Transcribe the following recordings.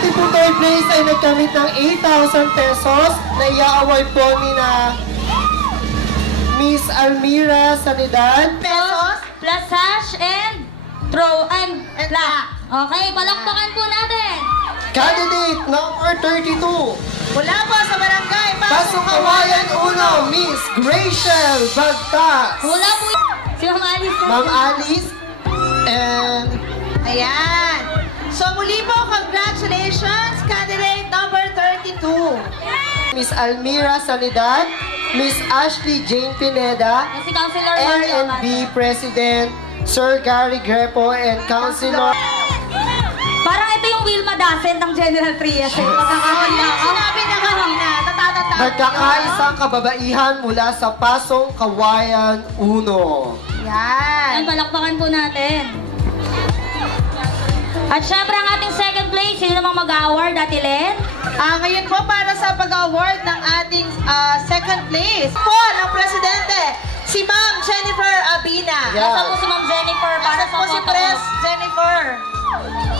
ating po third place ay nagkamit ng 8,000 pesos na i-award po ni na Miss Almira Sanidad. Pesos plus hash and plaque. Okay, palakpakan po natin. Candidate number 32. Mula po sa barangay Pasong Kawayan Uno, Miss Graciel Bagtas. Mula po si Ma'am Alice. Ma'am Alice. And Ayan. So muli po, congratulations, candidate number 32. Miss Almira Sanidad, Miss Ashley Jane Pineda, Si Councilor RNB President Sir Gary Grepo, and Councilor. Parang ito yung Wilma Dacen ng General Trias. Sinabi na kanina, tatatata. Nagkakaisang kababaihan mula sa Pasong Kawayan Uno. Yan. Ang palakpakan po natin. At syempre ang ating second place, sino namang mag-award, Ate Len? Ngayon po para sa pag-award ng ating second place po ng Presidente, si Ma'am Jennifer Abina. Yeah. Nasaan po si Ma'am Jennifer para Nasaan sa po si photo Pres mo? Jennifer?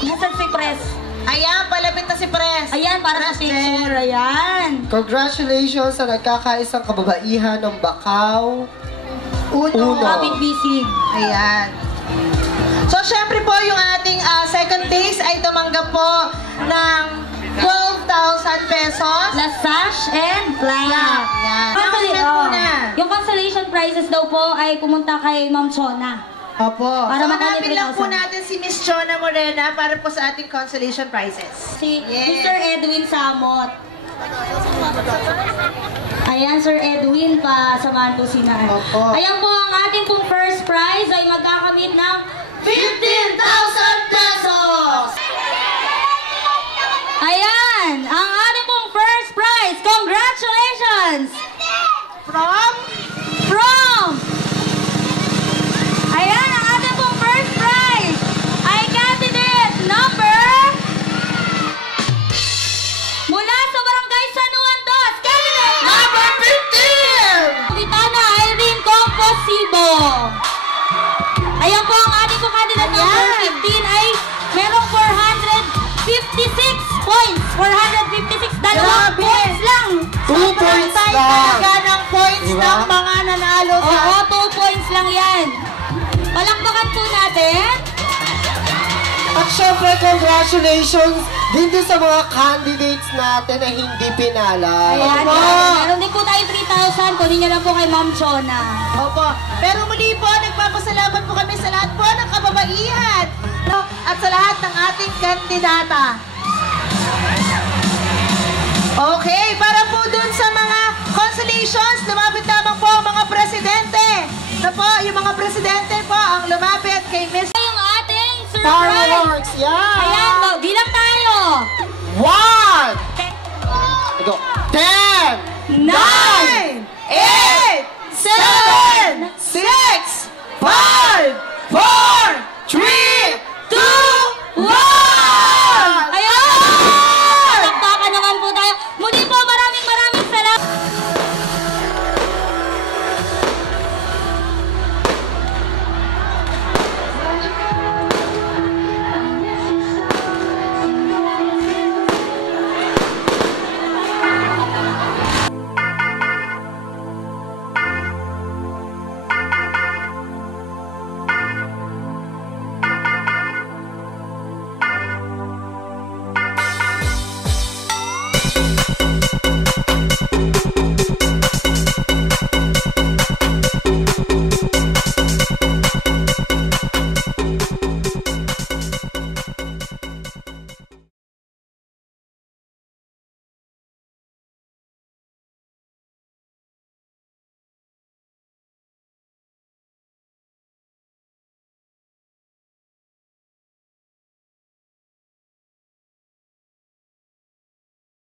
Nasaan si Pres? Ayan, palapit na si Pres. Ayan, para sa picture. Ayan. Congratulations sa nagkakaisang kababaihan ng Bacau Uno. Kapit bisig. Ayan. So, syempre po, yung ating second place ay tumanggap po ng 12,000 pesos. Plus sash and plaque. Ayan. Yung consolation prizes daw po ay pumunta kay Ma'am Chona. Opo. Para So, makuha hanapin lang po 3,000. natin si Miss Chona Morena para po sa ating consolation prizes. Si Yes. Mr. Edwin Samot. Ayan, Sir Edwin, pasamahan po si Nan. Opo. Ayan po, ang ating pong first prize ay magkakamit ng 15,000 pesos! Ayan, ang ating pong first prize. Congratulations! From? Ayan, ang ating pong first prize ay candidate number mula sa Barangay San Juan Dos, candidate number 15! Gitana Irene Composibo. Ayan po, ang ating pong candidate number 15 ay merong 456 points. 456, dalawang Grabe. points lang. 2 points lang. Talaga ng points Diba? ng mga nanalo sa... Oo, 2 points lang yan. Palakpakan po natin. At syempre, congratulations din sa mga candidates natin na hindi pinalay. Ayan, Opo. meron din po tayo 3,000. Kunin niyo lang po kay Ma'am Chona. Opo. Pero muli po, nagpapasalamat po kami sa lahat po ng kababaihan at sa lahat ng ating kandidata. Okay, para po dun sa mga consolations, lumapit lamang po ang mga presidente. Na po, yung mga presidente po ang lumapit kay Miss... Yung ating surprise. Fireworks, yan! Ayan, bilang tayo. 1! Go. 10! 9, 8, 7, 6, 5,